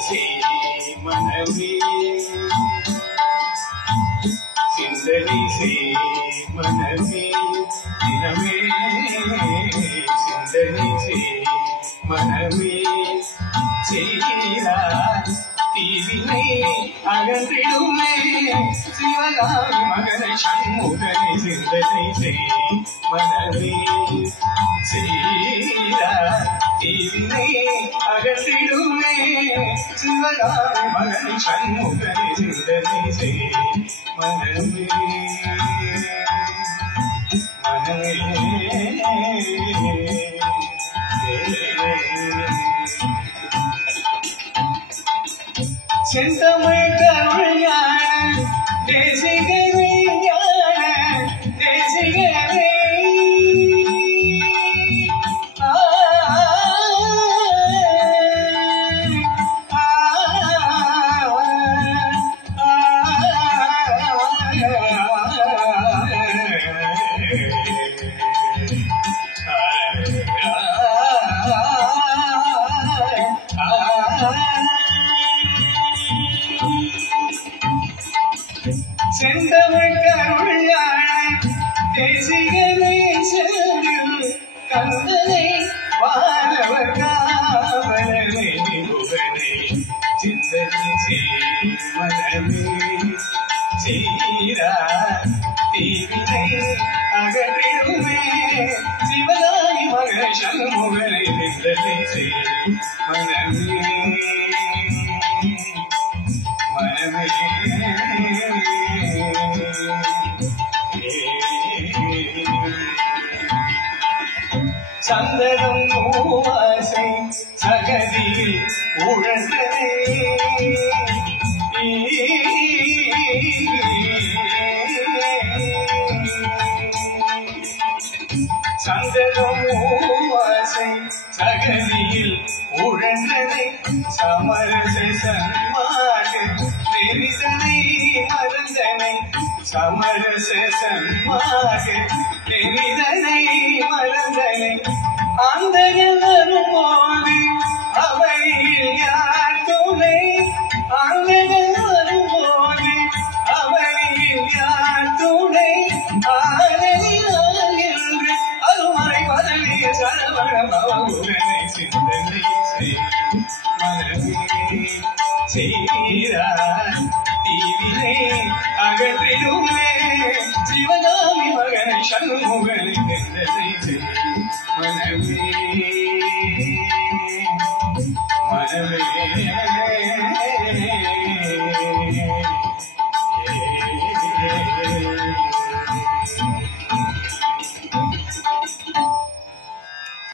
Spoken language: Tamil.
செய் மனமே சிந்தனை செய் மனமே தினமே சிந்தனை செய் மனமே செய்கிறார் தீவினை அகன்றிடுமே சிவகாமி மகனை சண்முகனை சிந்தனை செய் மனமே செய்கிறார் தீவினை அகன்றிடுமே சிவகாமி மகனை சண்முகனை சிந்தனை செய் மனமே செந்தமிழ் கருள்யான தேசிகவே ஞான தேசிகவே செந்தமிழ் கருள்யான தேசிகனை செந்தில் கந்தனை வானவர் காவலனை முகனை சிந்தனை செய் மனமே செய்கிறார் தீவினை அகற்றிடுமே சிவகாமி மகனை சண்முகனை சிந்தனை செய் மனமே சந்தனம் மூவாசை சகதியில் உழன்றதே சந்தனம் மூவாசை சகதியில் உழன்றதை சமரச சன்மாக தெரிதனை மறந்தனை சமரச சன்மாக தெரிதனை மறந்தனை அந்த வரும்போது அவையில் யார் துணை அந்த வரும்போது அவையில் யார் துணை ஆதலினால் என்று அருமறை பதவிய சரவண பவகுரனை சிந்தனை செய் மனமே செய்கிறார் தீவினை அகற்றிடுமே சிவகாமி மகனை சண்முகனை சிந்தனை செய் மனமே மனமே